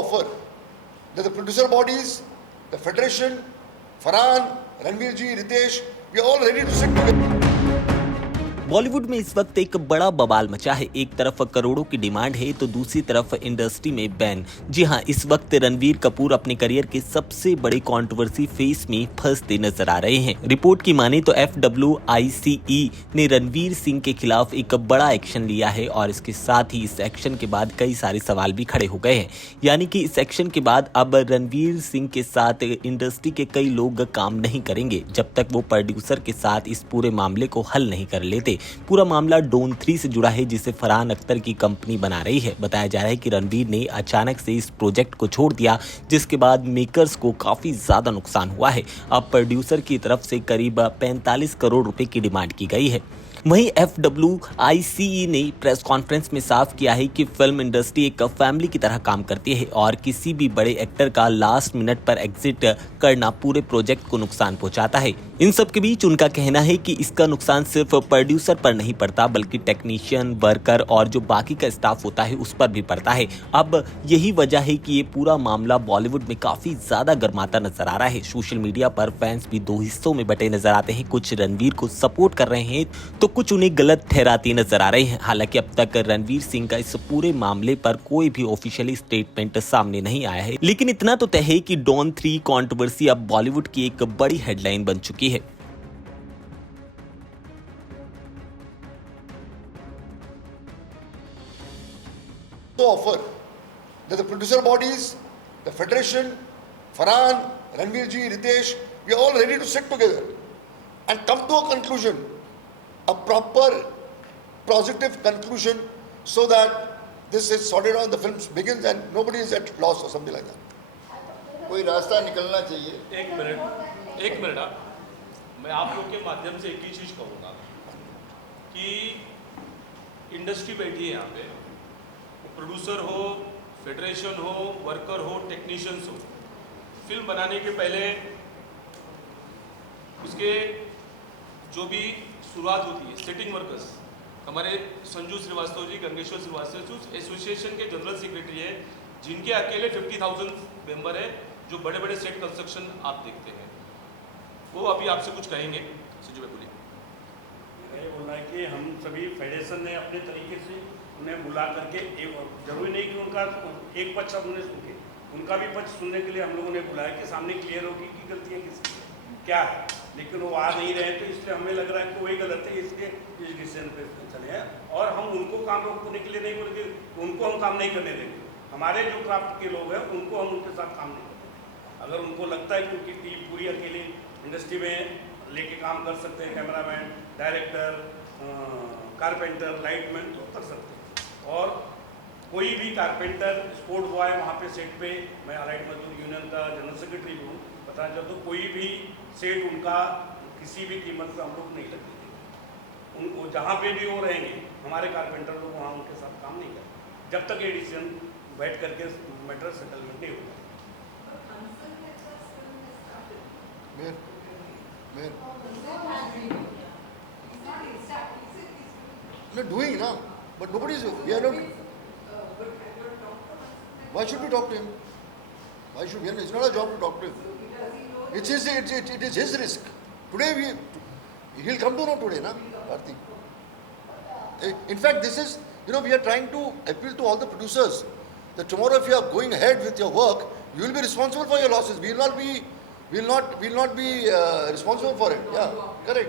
offer that the producer bodies, the federation, Farhan, Ranveer ji, Ritesh, we are all ready to stick together. Bollywood में इस वक्त एक बड़ा बवाल मचा है। एक तरफ करोड़ों की डिमांड है तो दूसरी तरफ इंडस्ट्री में बैन। जी हां, इस वक्त रणवीर कपूर अपने करियर के सबसे बड़े कंट्रोवर्सी फेस में फंसते नजर आ रहे हैं। रिपोर्ट की माने तो FWICE ने रणवीर सिंह के खिलाफ एक बड़ा एक्शन लिया है और इसके साथ ही इस एक्शन के बाद कई सारे सवाल भी खड़े हो गए हैं। यानी कि इस एक्शन के बाद अब रणवीर सिंह के साथ इंडस्ट्री के कई लोग काम नहीं करेंगे जब तक वो प्रोड्यूसर के साथ इस पूरे मामले को हल नहीं कर लेते। पूरा मामला डॉन 3 से जुड़ा है जिसे फरहान अख्तर की कंपनी बना रही है। बताया जा रहा है कि रणवीर ने अचानक से इस प्रोजेक्ट को छोड़ दिया जिसके बाद मेकर्स को काफी ज्यादा नुकसान हुआ है। अब प्रोड्यूसर की तरफ से करीब 45 करोड़ रुपए की डिमांड की गई है। वहीं FWICE ने प्रेस कॉन्फ्रेंस में साफ किया है कि फिल्म इंडस्ट्री एक फैमिली की तरह काम करती है और किसी भी बड़े एक्टर का लास्ट मिनट पर एग्जिट करना पूरे प्रोजेक्ट को नुकसान पहुंचाता है। इन सब के बीच उनका कहना है कि इसका नुकसान सिर्फ प्रोड्यूसर पर नहीं पड़ता बल्कि टेक्नीशियन, वर्कर और जो बाकी का स्टाफ होता है उस पर भी पड़ता है। अब यही वजह है कि ये पूरा मामला बॉलीवुड में काफी ज्यादा गर्माता नजर आ रहा है। सोशल मीडिया पर फैंस भी दो हिस्सों में बटे नजर आते हैं। कुछ रणवीर को सपोर्ट कर रहे हैं तो कुछ उन्हें गलत ठहराते नजर आ रहे हैं। हालांकि अब तक रणवीर सिंह का इस पूरे मामले पर कोई भी ऑफिशियली स्टेटमेंट सामने नहीं आया है, लेकिन इतना तो तय है कि डॉन 3 कंट्रोवर्सी अब बॉलीवुड की एक बड़ी हेडलाइन बन चुकी है। Offer that the producer bodies, the federation, Farhan, Ranveer ji, Ritesh, we are all ready to sit together and come to a conclusion, a proper, positive conclusion, so that this is sorted out and the film begins and nobody is at loss or something like that. कोई रास्ता निकलना चाहिए। एक minute मैं आप लोग के माध्यम से एक ही चीज़ कहूँगा कि इंडस्ट्री बैठी है यहाँ पे, प्रोड्यूसर हो, फेडरेशन हो, वर्कर हो, टेक्नीशियंस हो। फिल्म बनाने के पहले उसके जो भी शुरुआत होती है, सेटिंग वर्कर्स हमारे संजू श्रीवास्तव जी, गंगेश्वर श्रीवास्तव एसोसिएशन के जनरल सेक्रेटरी है, जिनके अकेले 50,000 मेंबर है, जो बड़े बड़े सेट कंस्ट्रक्शन आप देखते हैं। वो अभी आपसे कुछ कहेंगे। संजू भाई बोलिए। ये बोलना है कि हम सभी फेडरेशन ने अपने तरीके से उन्हें बुला करके, जरूरी नहीं कि उनका एक पक्ष अब उन्हें सुन के, उनका भी पक्ष सुनने के लिए हम लोगों ने बुलाया कि सामने क्लियर हो कि गलतियाँ किसकी क्या है, लेकिन वो आ नहीं रहे तो इसलिए हमें लग रहा है कि वही गलत है, इसलिए इस डिसीजन पे चले हैं। और हम उनको काम रोकने के लिए नहीं बोलेंगे, उनको हम काम नहीं करने देंगे। हमारे जो क्राफ्ट के लोग हैं उनको हम उनके साथ काम नहीं करेंगे। अगर उनको लगता है कि उनकी टीम पूरी अकेली इंडस्ट्री में लेके काम कर सकते हैं, कैमरामैन, डायरेक्टर, कारपेंटर, लाइटमैन, तो कर सकते हैं। और कोई भी कारपेंटर, स्पोर्ट बॉय वहाँ पे सेट पे, मैं अलाइट मजदूर यूनियन का जनरल सेक्रेटरी भी हूँ, बताना चाहता हूँ, कोई भी सेट उनका किसी भी कीमत पे हम लोग नहीं लगने देंगे। उनको जहाँ पे भी वो रहेंगे, हमारे कारपेंटर लोग वहाँ उनके साथ काम नहीं करेंगे जब तक ये डिसीजन बैठ करके मैटर सेटलमेंट नहीं होगा। Doing now, but nobody is. We are not. Why should we talk to him? Why should we? It's not our job to talk to him. It is his risk. Today he'll come to know today, na, Karthik. In fact, this is, we are trying to appeal to all the producers that tomorrow if you are going ahead with your work, you will be responsible for your losses. We will not be responsible for it. Yeah, correct.